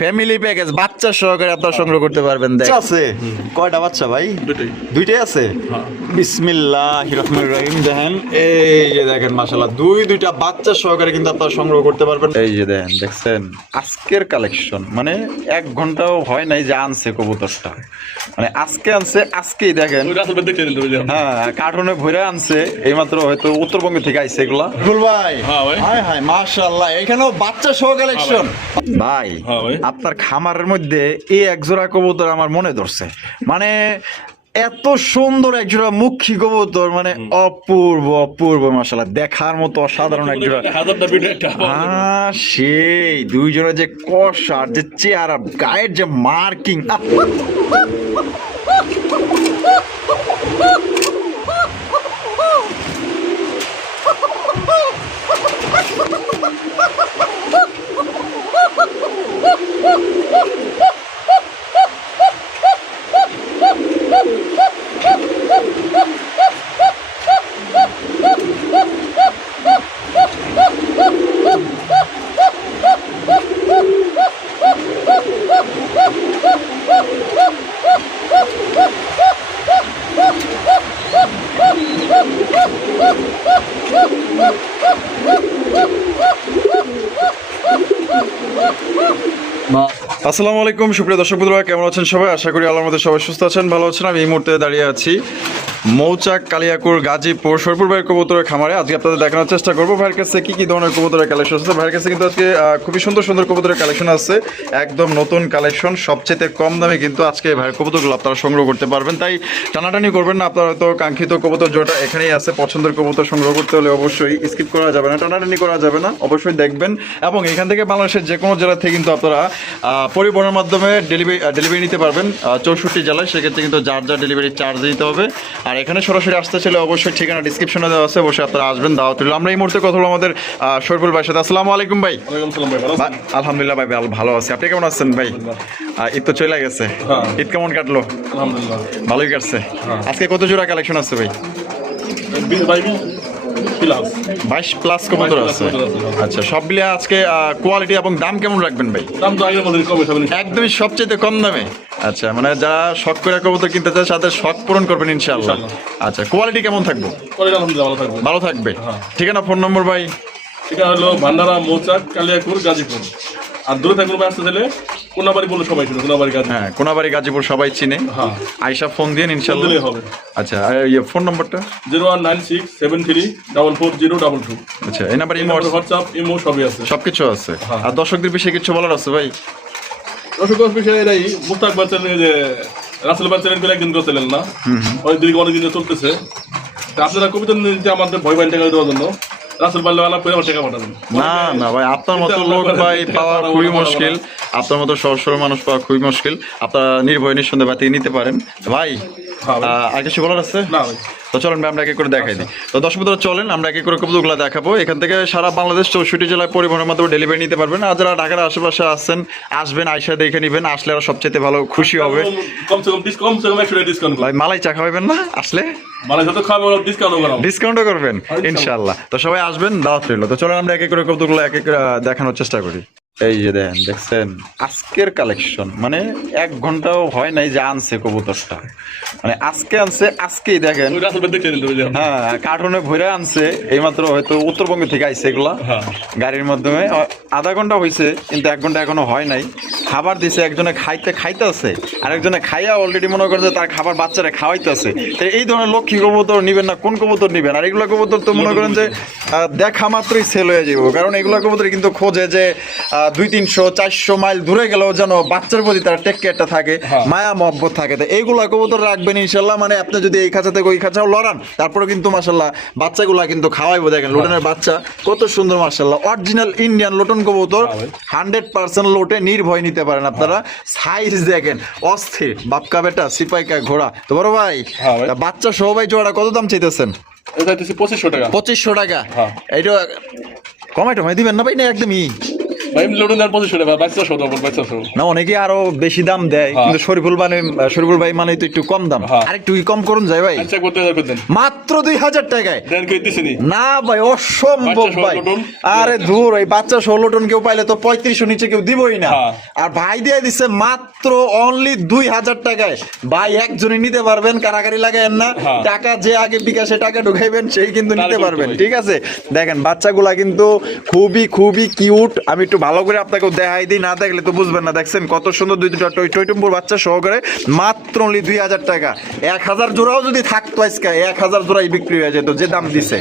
Family package বাচ্চা সহকারে আপনারা সংগ্রহ করতে পারবেন। আছে কয়টা বাচ্চা ভাই? দুইটাই আছে। বিসমিল্লাহির রহমানির রহিম। দেখেন এই যে দেখেন মাশাআল্লাহ দুইটা বাচ্চা সহকারে কিন্তু আপনারা সংগ্রহ করতে পারবেন। এই যে দেখেন দেখছেন আজকের কালেকশন, মানে 1 ঘন্টাও হয় নাই যে আনছে কবুতরটা, মানে আজকে আনছে আজকেই দেখেন। হ্যাঁ কার্টুনে ভরে আনছে এইমাত্র, হয়তো উত্তরবঙ্গ থেকে আইছে এগুলা। ফুল ভাই হায় হায় মাশাআল্লাহ, এখানেও বাচ্চা সহ কালেকশন। ভাই আপনার খামারের মধ্যে এই এক জোড়া কবুতর আমার মনে ধরছে, মানে এত সুন্দর এক জোড়া মুখী কবুতর, মানে অপূর্ব অপূর্ব মাশাআল্লাহ, দেখার মতো অসাধারণ এক জোড়া। সেই দুই জোড়া যে কষা আর যে চেহারা গায়ের যে মার্কিং, আসসালামু আলাইকুম সুপ্রিয় দর্শক বন্ধুরা, কেমন আছেন সবাই? আশা করি আল্লাহর মধ্যে সবাই সুস্থ আছেন, ভালো আছেন। আমি এই মুহূর্তে দাঁড়িয়ে আছি মৌচাক কালিয়াকুর গাজীপুর শরীফুর ভাইয়ের কবুতরের খামারে। আজকে আপনাদের দেখানোর চেষ্টা করবো ভাইয়ের কাছে কী কী ধরনের কবুতরের কালেকশন আছে। ভাইয়ের কাছে কিন্তু আজকে খুবই সুন্দর সুন্দর কবুতরের কালেকশন আছে, একদম নতুন কালেকশন, সবচেয়ে কম দামে কিন্তু আজকে ভাইয়ের কবুতরগুলো আপনারা সংগ্রহ করতে পারবেন। তাই টানাটানি করবেন না, আপনারা হয়তো কাঙ্ক্ষিত কবুতর যেটা এখানেই আছে, পছন্দের কবুতর সংগ্রহ করতে হলে অবশ্যই স্কিপ করা যাবে না, টানাটানি করা যাবে না, অবশ্যই দেখবেন। এবং এখান থেকে বাংলাদেশের যে কোনো জেলা থেকে কিন্তু আপনারা পরিবহনের মাধ্যমে ডেলিভারি নিতে পারবেন 64 জেলায়। সেক্ষেত্রে কিন্তু যার যার ডেলিভারি চার্জ দিতে হবে। আর এখানে সরাসরি আসতে চলে অবশ্যই ঠিকানা ডিসক্রিপশনে দেওয়া আছে, অবশ্যই আপনারা আসবেন, দাওয়াত রইল। আমরা এই মুহূর্তে কথা বলবো আমাদের শরীফুল ভাইয়ের সাথে। আসসালামু আলাইকুম ভাই। আলহামদুলিল্লাহ ভাই ভালো আছি, আপনি কেমন আছেন ভাই? ঈদ তো চলে গেছে, ঈদ কেমন কাটলো? ভালোই কাটছে। আজকে কত জোড়া কালেকশন আছে ভাই? 22+ কবুতর আছে। আচ্ছা, সব মিলিয়ে আজকে কোয়ালিটি এবং দাম কেমন রাখবেন ভাই? একদমই সবচেয়ে কম দামে। আচ্ছা, মানে যারা শখ করে কবুতর কিনতে চায় তাদের শখ পূরণ করবেন ইনশাআল্লাহ। আচ্ছা, কোয়ালিটি কেমন থাকবে? ভালো থাকবে। ঠিকানা ফোন নম্বর ভাই? ঠিকানা হলো ভান্ডারা মৌচাক কালিয়াকুর গাজীপুর। আর দূরে থাকলে আসতে চাইলে কোনাবাড়ি বলে সবাই চিনে, হ্যাঁ কোনাবাড়ি গাজীপুর সবাই চিনে। আইসা ফোন দিয়ে ইনশাআল্লাহ হবে। আচ্ছা, ফোন নম্বরটা 019673444022। আচ্ছা, এই নাম্বার ইমো হোয়াটসঅ্যাপ ইমো সবই আছে, সবকিছু আছে। আর দর্শকদের বিষয়ে কিছু বলার আছে ভাই? দর্শকদের বিষয়ে এরাই মুস্তাক বাচ্চার যে রাসেল বাচ্চার একদিন করছিলেন না, ওই দীর্ঘ অনেকদিন চলতেছে। আপনারা কবিতা নিতে আমাদের ভয় পাইন টাকা দেওয়ার জন্য না না ভাই, আপনার মতো লোক ভাই পাওয়া খুবই মুশকিল, আপনার মতো সহজ সরল মানুষ পাওয়া খুবই মুশকিল। আপনারা নির্ভয় নিঃসন্দেহে বাতিল নিতে পারেন ভাই। আর কিছু বলার আছে? না ভাই। তো চলেন ভাই আমরা একে করে দেখাই দিই। তো দর্শক বন্ধুরা চলেন আমরা একে করে কবুতরগুলো দেখাবো। এখান থেকে সারা বাংলাদেশ 64 জেলায় পরিবহনের মাধ্যমে ডেলিভারি নিতে পারবেন। আর যারা ঢাকার আশেপাশে আসছেন আসবেন, আইসা দেখে নেবেন, আসলে আর সবচেয়ে ভালো খুশি হবে। কমসে কম 100 ডিসকাউন্ট ভাই, মালাই চা খাওয়াবেন না আসলে? ডিসকাউন্টও করবেন ইনশাআল্লাহ। তো সবাই আসবেন, দাওয়াত রইল। তো চলেন আমরা একে করে কবুতরগুলো একে করে দেখানোর চেষ্টা করি। এই যে দেখেন দেখছেন আজকের কালেকশন, মানে 1 ঘন্টাও হয় নাই যে আনছে কবুতরটা, মানে আজকে আনছে আজকেই দেখেন। হ্যাঁ কার্টুনে ভরে আনছে এইমাত্র, হয়তো উত্তরবঙ্গ থেকে আইছে এগুলা গাড়ির মাধ্যমে। আধা ঘন্টা হয়েছে কিন্তু 1 ঘন্টা এখনো হয় নাই। খাবার দিছে, একজনে খাইতে আছে, আরেকজনে খাইয়া অলরেডি মনে করে যে তার খাবার বাচ্চারা খাওয়াইতে আছে। এই ধরনের লক্ষ্মী কবুতর নিবেন না, কোন কবুতর নিবেন? আর এগুলো কবুতর তো মনে করেন যে দেখা মাত্রই সেল হয়ে যাবো, কারণ এগুলো কবুতর কিন্তু খোঁজে যে 200-300-400 মাইল দূরে গেলেও যেন বাচ্চার প্রতি তার টেক কেয়ারটা থাকে, মায়া মহব্বত থাকে। তো এইগুলা কবুতর রাখবেন ইনশাল্লাহ। মানে আপনি যদি এই খাঁচা থেকে ওই খাঁচাও লড়ান, তারপরে কিন্তু মাশাল্লাহ বাচ্চাগুলা কিন্তু খাওয়াইবো। দেখেন লোটনের বাচ্চা কত সুন্দর মাশাল্লাহ, অরিজিনাল ইন্ডিয়ান লোটন কবুতর, 100% লোটে নির্ভয় নিতে পারেন আপনারা। সাইজ দেখেন অস্থির, বাপকা বেটা সিপাইকা ঘোড়া। তো বড় ভাই বাচ্চা সহ ভাই জোড়া কত দাম চাইতেছেন? 2500 টাকা। 2500 টাকা। এইটা কমাই টমাই দিবেন না ভাই? না একদমই ভাই লটন আর 2500 টাকা বাচ্চা সহ দাম বাচ্চা সহ না অনেকে আরো বেশি দাম দেয়, কিন্তু শরীফুল ভাই মানে তো একটু কম দাম, আরেকটু কি কম করুন যায় ভাই? আচ্ছা করতে যাবেন দেন মাত্র 2000 টাকায় দেন কই দিছেনি না ভাই, অসম্ভব বাচ্চা সহ ভাই। লটন? আরে দূর, ওই বাচ্চা 16 টন কেউ পাইলে তো 3500 নিচে কেউ দিবই না। হ্যাঁ। আর ভাই দিয়ে দিচ্ছে মাত্র অনলি 2000 টাকায়। ভাই একজনই নিতে পারবেন, কারাকারি লাগায়েন না। হ্যাঁ। টাকা যে আগে বিকাশে টাকা ঢুকাইবেন সেই কিন্তু নিতে তারপর পারবেন, তো ভাই। ঠিক আছে? দেখেন বাচ্চাগুলা কিন্তু খুবই খুবই কিউট। আমি একটু ভালো করে আপনাকে দেখাই দিই, না দেখলে তো বুঝবেন না। দেখছেন কত সুন্দর দুই দুটো টইটুম্বুর বাচ্চা সহকারে মাত্র অনলি 2000 টাকা। 1000 জোড়াও যদি থাকতো আজকে 1000 জোড়াই বিক্রি হয়ে যেত যে দাম দিছে।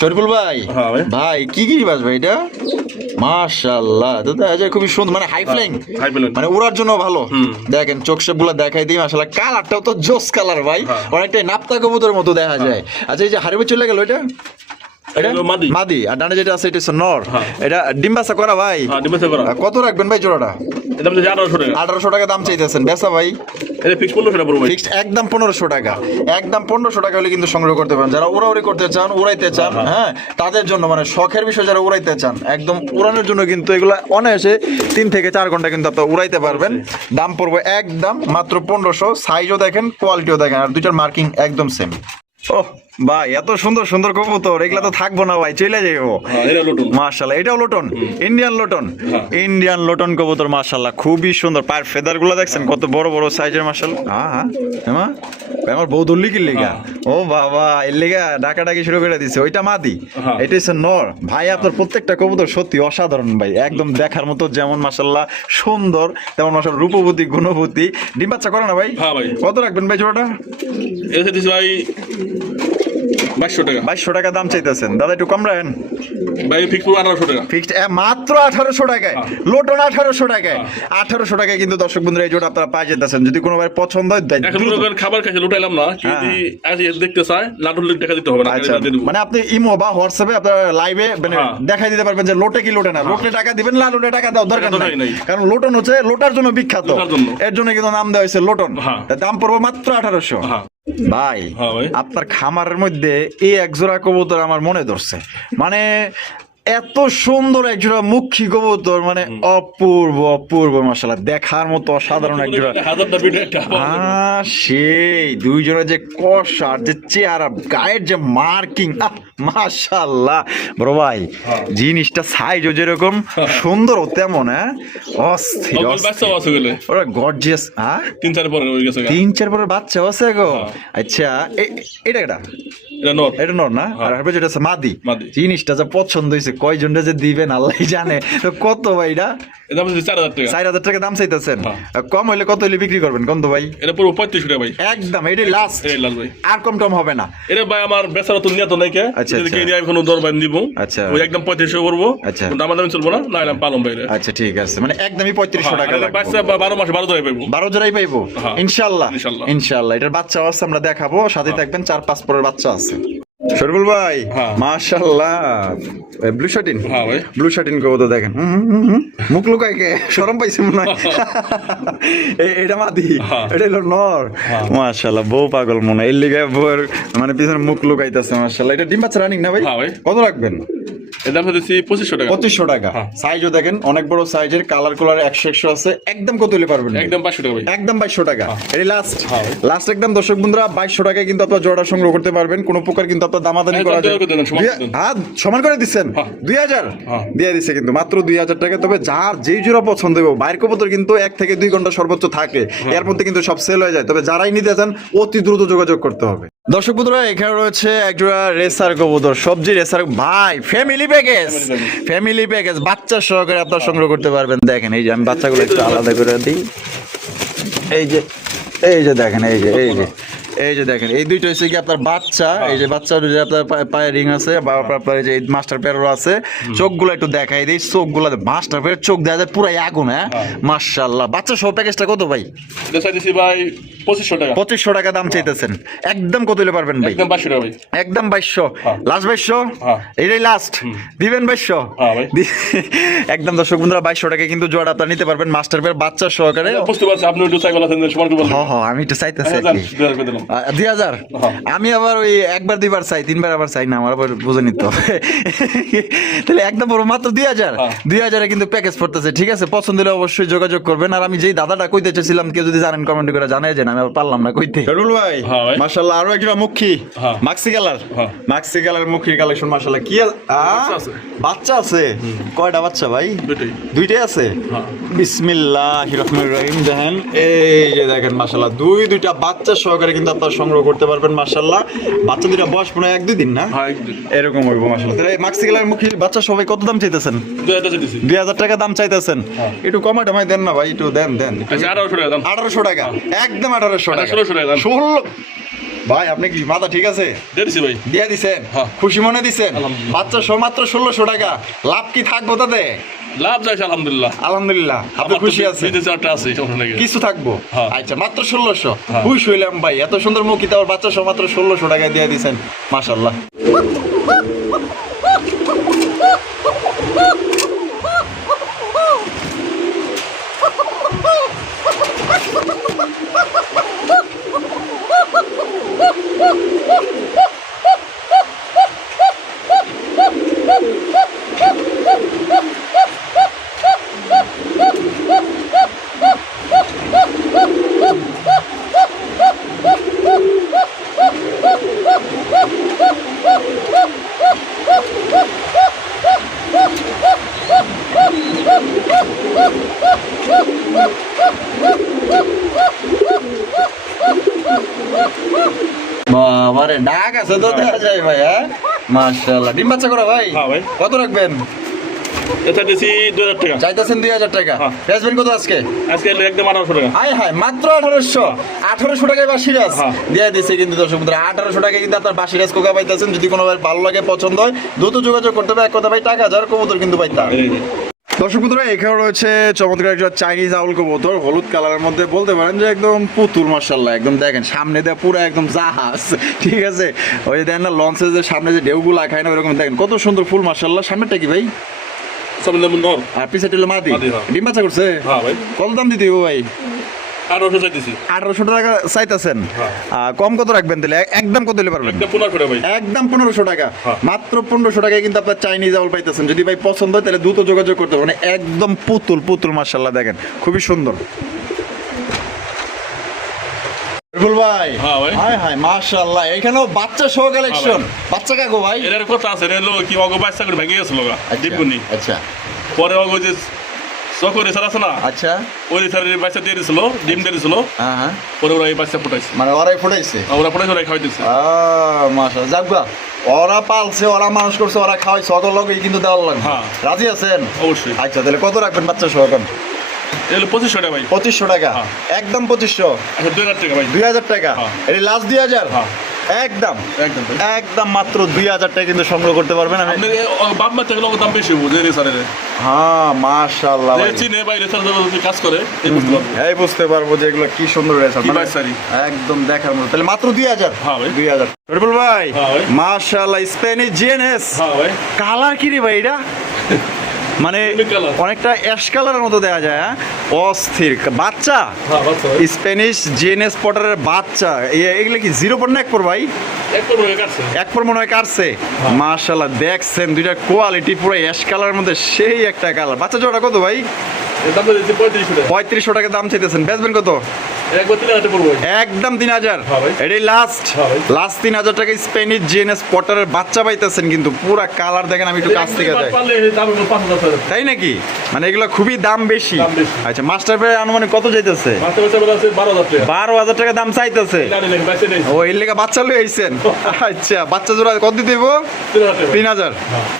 শরীফুল ভাই, হ্যাঁ ভাই। ভাই কি কি বাস ভাই এটা? মাশাআল্লাহ, তো দেখা খুবই সুন্দর, মানে হাই ফ্লাইং, হাই ফ্লাইং। মানে ওড়ার জন্য ভালো। দেখেন চোখ শেপ গুলা দেখাই দিই, মাশাআল্লাহ কালারটাও তো জোস কালার ভাই, অনেকটাই নাপ্তা কবুতরের মতো দেখা যায়। আচ্ছা এই যে হারিবে চলে গেল এটা, এটা হলো মাদি। মাদি, আর ডানে যেটা আছে এটা হচ্ছে নর। হ্যাঁ। এটা ডিম্বাসা করা ভাই। হ্যাঁ ডিমাসে করা কত রাখবেন ভাই জোড়াটা? এটা আপনি 1800 টাকা 1800 টাকা দাম চাইতেছেন, বেচা ভাই এটা ফিক্স 1500 টাকা পড়বে ভাই ফিক্সড একদম 1500 টাকা। একদম 1500 টাকা হলে কিন্তু সংগ্রহ করতে পারেন। যারা উড়াউড়ি করতে চান, উড়াইতে চান, হ্যাঁ তাদের জন্য, মানে শখের বিষয় যারা উড়াইতে চান, একদম উড়ানোর জন্য কিন্তু এগুলো অনায়াসে 3 থেকে 4 ঘন্টা কিন্তু আপনারা উড়াইতে পারবেন। দাম পড়বে একদম মাত্র 1500। সাইজও দেখেন, কোয়ালিটিও দেখেন, আর দুইটার মার্কিং একদম সেম। ওহ ভাই, এত সুন্দর সুন্দর কবুতর, এগুলা তো থাকবো না ভাই, চলে যাইবো। হ্যাঁ এটা লটন মাশাআল্লাহ, এটাও লোটন, ইন্ডিয়ান লোটন। হ্যাঁ। ইন্ডিয়ান লোটন কবুতর মাশাআল্লাহ খুবই সুন্দর। পায়ের ফেদার গুলো দেখছেন কত বড় বড় সাইজের মাশাআল্লাহ। হ্যাঁ হ্যাঁ আমার বউ ধরলি কি লিগা? ও বাবা, এর লিগা ডাকাডাকি শুরু করে দিছে। ওইটা মাদি, হ্যাঁ। এটা হচ্ছে নর। ভাই আপনার প্রত্যেকটা কবুতর সত্যি অসাধারণ ভাই, একদম দেখার মতো, যেমন মাশাআল্লাহ সুন্দর তেমন মাশাআল্লাহ রূপবতী গুণবতী। ডিম বাচ্চা করে না ভাই? হ্যাঁ ভাই। কত রাখবেন ভাই জোড়াটা? এটা দিছি ভাই 2200 টাকা 2200 টাকা দাম চাইতেছেন, দাদা একটু কম রাখেন। ভাই ফিক্স 1800 টাকা ফিক্সড মাত্র 1800 টাকায়, লোটন 1800 টাকায়। 1800 টাকায় কিন্তু দর্শক বন্ধুরা এই জোড়া আপনারা পাই যেতেছেন। যদি কোনো ভাই পছন্দ হয় দেন। এখন মনে করেন খাবার খাইছে লুটাইলাম না, যদি আজ দেখতে চায় লাডুর লিখ টাকা দিতে হবে না, আচ্ছা, দিয়ে দেবো। মানে আপনি ইমো বা হোয়াটসঅ্যাপে আপনার লাইভে মানে হ্যাঁ। দেখাই দিতে পারবেন যে লোটে কি লোটে না। লোটে টাকা দিবেন, লালুটে টাকা দাও দরকার দরকারই নাই, নাই। কারণ লোটন হচ্ছে লোটার জন্য বিখ্যাত। লোটার জন্য। এর জন্য কিন্তু নাম দেওয়া হয়েছে লোটন। হ্যাঁ। তার দাম পড়বে মাত্র 1800। হ্যাঁ ভাই হ্যাঁ ভাই। আপনার খামারের মধ্যে এই এক জোড়া কবুতর আমার মনে ধরছে, মানে এত সুন্দর এক জোড়া মুখী কবুতর, মানে অপূর্ব অপূর্ব মাশাআল্লাহ, দেখার মতো অসাধারণ এক জোড়া। 1000টা ভিডিও একটা সেই দুই জোড়া যে কষ আর যে চেহারা, গায়ের যে মার্কিং, মাশাআল্লাহ বড় ভাই। জিনিসটা সাইজও যেরকম সুন্দর তেমন, হ্যাঁ অস্থির নকল অস্থির। বাচ্চাও আছে বলে ওরা গর্জিয়াস। হ্যাঁ 3-4 পরে হয়ে গেছে 3-4 পরের বাচ্চা আছে গো। আচ্ছা এটা এটা নর এটা নর না? আর হারবে যেটা আছে মাদি। মাদি। জিনিসটা যে পছন্দ হয়েছে, কয়জনটা যে দিবেন আল্লাহই জানে। তো কত ভাই এটা? এটা বলছি 4000 টাকা 4000 টাকা দাম চাইতেছেন। হ্যাঁ। কম হইলে কত হইলে বিক্রি করবেন কোন তো ভাই? এটা পুরো 3500 টাকা ভাই একদম এটাই লাস্ট, এই লাল ভাই। আর কম টম হবে না। এটা ভাই আমার বেচারা তো নিয়ে তো নাই কে, আচ্ছা, যদি আচ্ছা। কিনে আমি কোনো দরবার নিব, আচ্ছা। ওই একদম 3500 করব, আচ্ছা। দাম দাম চলবো না, না এলাম পালম ভাই। আচ্ছা ঠিক আছে, মানে একদমই 3500 টাকা লাগবে। বাচ্চা 12 মাসে 12 ধরে পাইবো 12 জোড়াই পাইবো হ্যাঁ। ইনশাআল্লাহ। ইনশাআল্লাহ। ইনশাআল্লাহ এটার বাচ্চা আছে, আমরা দেখাবো, সাথে থাকবেন। 4-5 পরের বাচ্চা আছে। শরীফুল ভাই হ্যাঁ। মাশাআল্লাহ, ব্লু শার্টিন। হ্যাঁ ভাই। ব্লু শার্টিন কো তো দেখেন, মুখ লুকায় কে, শরম পাইছে মনে হয়। এটা মাদি, হ্যাঁ। এটা হলো নর। মাশাআল্লাহ বউ পাগল মনে, এর লিগে বউয়ের মানে পিছনে মুখ লুকাইতেছে। মাশাআল্লাহ এটা ডিম বাচ্চা রানিং না ভাই? হ্যাঁ ভাই। কত রাখবেন? এর দাম দিচ্ছি 2500 টাকা 2500 টাকা। হ্যাঁ। সাইজও দেখেন অনেক বড় সাইজের, কালার কালার 100 আছে। একদম কত হলে পারবেন? একদম 500 টাকা ভাই একদম 2200 টাকা। এটি লাস্ট হ্যাঁ। লাস্ট একদম দর্শক বন্ধুরা 2200 টাকায় কিন্তু আপনারা জোড়া সংগ্রহ করতে পারবেন। কোনো প্রকার কিন্তু আপনার দামাদানি হ্যাঁ, করা যায়। সমান করে দেন, সমান করে দেন। হ্যাঁ সমান করে দিচ্ছেন। হ্যাঁ। 2000 হ্যাঁ। দিয়ে দিচ্ছে কিন্তু মাত্র 2000 টাকা। তবে যার যেই জোড়া পছন্দ হবে, বাইরের কবুতর কিন্তু 1 থেকে 2 ঘন্টা সর্বোচ্চ থাকে, এর মধ্যে কিন্তু সব সেল হয়ে যায়। তবে যারাই নিতে চান অতি দ্রুত যোগাযোগ করতে হবে। দর্শক বন্ধুরা এখানে রয়েছে এক জোড়া রেসার কবুতর, সবজি রেসার ভাই, ফ্যামিলি প্যাকেজ। ফ্যামিলি প্যাকেজ বাচ্চা সহকারে আপনারা সংগ্রহ করতে পারবেন। দেখেন এই যে আমি বাচ্চাগুলো একটু আলাদা করে দিই। এই যে দেখেন, এই যে দেখেন, এই দুইটা হচ্ছে কি আপনার বাচ্চা। এই যে বাচ্চা দুটো আপনার পায়ে রিং আছে, বা আপনার এই যে মাস্টার পেয়ারও আছে। চোখগুলো একটু দেখাই দিই, চোখগুলো মাস্টার পেয়ার চোখ দেখা যায় পুরাই আগুন। হ্যাঁ মাশাআল্লাহ। বাচ্চা সহ প্যাকেজটা কত ভাই? এটা চাইছি ভাই 2500 টাকা 2500 টাকা দাম চাইতেছেন। একদম কত হলে পারবেন ভাই? একদম 500 টাকা ভাই একদম 2200 লাস্ট 2200 হ্যাঁ। এটাই লাস্ট দিবেন 2200 হ্যাঁ ভাই। একদম দর্শক বন্ধুরা 2200 টাকা কিন্তু জোড়া আপনারা নিতে পারবেন মাস্টার পেয়ার বাচ্চা সহকারে। বুঝতে পারছি আপনি একটু সাইকেল আছেন সমান করে বলুন। হ্যাঁ আমি একটু চাইতেছি আর কি। 2000 হ্যাঁ। আমি আবার ওই একবার দুইবার চাই, তিনবার আবার চাই না, আমার আবার বুঝে নিত তাহলে একদম বড় মাত্র 2000। হ্যাঁ। 2000 কিন্তু প্যাকেজ পড়তেছে, ঠিক আছে? পছন্দ হলে অবশ্যই যোগাযোগ করবেন। আর আমি যেই দাদাটা কইতে চাইছিলাম, কেউ যদি জানেন কমেন্ট করে জানাই যেন, আমি আবার পারলাম না কইতে। রুল ভাই হ্যাঁ ভাই। মাশাআল্লাহ, আরো একটা মুখী হ্যাঁ। মাক্সি কালার, হ্যাঁ। মাক্সি কালার মুখীর কালেকশন মাশাআল্লাহ। কি বাচ্চা আছে। বাচ্চা আছে? কয়টা বাচ্চা ভাই? দুইটাই আছে। হ্যাঁ। বিসমিল্লাহির রহমানির রহিম। দেখেন এই যে দেখেন মাশাআল্লাহ, দুইটা বাচ্চা সহকারে কিন্তু আপনারা সংগ্রহ করতে পারবেন মাশাআল্লাহ। বাচ্চা দুইটা বয়স মনে হয় 1-2 দিন না, এরকম হইব মাশাআল্লাহ। তাহলে মাক্সি কালার মুখীর বাচ্চা সবাই কত দাম চাইতেছেন? 2000 টাকা দাম চাইতেছেন। একটু কমাই টমাই দেন না ভাই, একটু দেন। 1800 টাকা, একদম 1800 টাকা। 16 ভাই, আপনি কি মাথা ঠিক আছে? ভাই দিয়ে দিছেন? হ্যাঁ। খুশি মনে দিছেন? আলহামদুলিল্লাহ। বাচ্চা সহ মাত্র 1600 টাকা। লাভ কি থাকবো তাতে? লাভ যাইছে আলহামদুলিল্লাহ। আলহামদুলিল্লাহ, আপনি খুশি আছেন? আছে কিছু থাকবো? হ্যাঁ। আচ্ছা, মাত্র 1600। হ্যাঁ। খুশ হইলাম ভাই, এত সুন্দর মুখী তো বাচ্চা সহ মাত্র 1600 টাকায় দিয়ে দিছেন মাশাআল্লাহ। বাবারে, ডাক আছে তো দেখা যায় ভাই। হ্যাঁ মাশাআল্লাহ। ডিম বাচ্চা করা ভাই? হ্যাঁ ভাই। কত রাখবেন? এটা দিছি 2000 টাকা। চাইতেছেন 2000 টাকা। হ্যাঁ। বেচবেন কত আজকে? আজকে একদম 1800 টাকা। আয় হায়, মাত্র 1800 টাকায় বাসি রাস হ্যাঁ। দিয়ে দিছে কিন্তু দর্শক বন্ধুরা। 1800 টাকায় কিন্তু আপনার বাসি রাস কোকা পাইতেছেন। যদি কোনো ভাই ভালো লাগে, পছন্দ হয়, দ্রুত যোগাযোগ করতে হবে। এক কথা ভাই, টাকা হাজার কবুতর কিন্তু পাইতা। দর্শক বন্ধুরা, এখানে রয়েছে চমৎকার একটা চাইনিজ আউল কবুতর, হলুদ কালারের মধ্যে, বলতে পারেন যে একদম পুতুল মাশাআল্লাহ। একদম দেখেন সামনে দিয়ে পুরো একদম জাহাজ, ঠিক আছে? ওই যে দেখেন না, লঞ্চের যে সামনে যে ঢেউগুলা খায় না, ওরকম দেখেন কত সুন্দর ফুল মাশাআল্লাহ। সামনেটা কি ভাই? আর পিছে টিলো মাদি। মাদি, হ্যাঁ। ডিম বাচ্চা করছে? হ্যাঁ ভাই। কত দাম দিতে হবে ভাই? 1800 চাইতেছি। 1800 টাকা চাইতেছেন? হ্যাঁ। কম কত রাখবেন তাহলে? একদম কত দিলে পারবেন? একদম 1500 টাকা ভাই। একদম 1500 টাকা। হ্যাঁ। মাত্র 1500 টাকায় কিন্তু আপনার চাইনিজ আউল পাইতেছেন। যদি ভাই পছন্দ হয় তাহলে দ্রুত যোগাযোগ করতে হবে। মানে একদম পুতুল মাশাআল্লাহ, দেখেন খুবই সুন্দর। রুল ভাই, হ্যাঁ ভাই। হায় হায় মাশাআল্লাহ, এখানেও বাচ্চা সহ কালেকশন। বাচ্চা কাকো ভাই? এর কথা আছে, এর হলো কি অগো বাচ্চা করে ভেঙে গেছিল গা ডিপগুনি। আচ্ছা পরে অগো যে চকর রেসার আছে না, আচ্ছা। ওই রেসারের বাচ্চা দিয়ে দিছিল, ডিম দিয়ে দিছিল। হ্যাঁ হ্যাঁ, পরে ওরা এই বাচ্চা ফুটাইছে, মানে ওরাই ফুটাইছে? ওরা ফুটাইছে, ওরা খাওয়াই দিচ্ছে। মাশাআল্লাহ, যাকবা, ওরা পালছে, ওরা মানুষ করছে, ওরা খাওয়াই, সকল লোকই কিন্তু দেওয়ার লাগবে। হ্যাঁ। রাজি আছেন? অবশ্যই। আচ্ছা, তাহলে কত রাখবেন বাচ্চা সহ? এখন এগুলো 2500 টাকা ভাই। 2500 টাকা। হ্যাঁ। একদম 2500? আচ্ছা 2000 টাকা ভাই। 2000 টাকা? হ্যাঁ। এটা লাস্ট 2000? হ্যাঁ। একদম একদম ভাই। একদম মাত্র 2000 টাকা কিন্তু সংগ্রহ করতে পারবেন। আমি আপনি বাপ মা থেকে দাম বেশি হবো যে রেসারের। হ্যাঁ মাশাআল্লাহ যে ভাই, চিনে ভাই রেসার যদি কাজ করে এই বুঝতে পারবো। এই বুঝতে পারবো যে এগুলো কি সুন্দর রেসার, কি বাচ্চারি। একদম দেখার মতো। তাহলে মাত্র 2000? হ্যাঁ ভাই। 2000। রবিউল ভাই, হ্যাঁ ভাই। মাশাআল্লাহ, স্পেনিশ জিএনএস। হ্যাঁ ভাই। কালার কি রে ভাই এটা? মানে অনেক colour। অনেকটা অ্যাশ কালারের মতো দেখা যায়। হ্যাঁ, অস্থির বাচ্চা। হ্যাঁ বাচ্চা ভাই। স্প্যানিশ জিএনএস পটারের বাচ্চা। এগুলো কি 0 পর না 1 পর ভাই? এক করে হয়ে কাটছে। 1 পর মনে হয় কাটছে। মাশাআল্লাহ, দেখছেন দুইটা কোয়ালিটি পুরো অ্যাশ কালারের মধ্যে, সেই একটা কালার। বাচ্চা জোড়া কত ভাই? এর দাম দিয়েছি 3500 টাকা। 3500 টাকা দাম চাইতেছেন। বেচবেন কত? একবার 3000 টাকা পড়বো ভাই। একদম 3000? হ্যাঁ ভাই। এটাই লাস্ট? হ্যাঁ ভাই। লাস্ট 3000 টাকা স্প্যানিশ জিএনএস পটারের বাচ্চা পাইতেছেন কিন্তু পুরা কালার দেখেন। আমি একটু কাছ থেকে দেখাই। পারলে এই দাম হলো 5000 টাকা। তাই নাকি? মানে এগুলো খুবই দাম বেশি। দাম বেশি। আচ্ছা, মাস্টার পেয়ার আনুমানিক কত যাইতেছে? মাত্র বাচ্চা বলা আছে 12000 টাকা। 12000 টাকা দাম চাইতেছে। জানি না বাচ্চা নেই। ও, এর লেগে বাচ্চা লই আইছেন? আচ্ছা, বাচ্চা জোড়া কত দিতে হইব? 3000 টাকা। 3000? হ্যাঁ।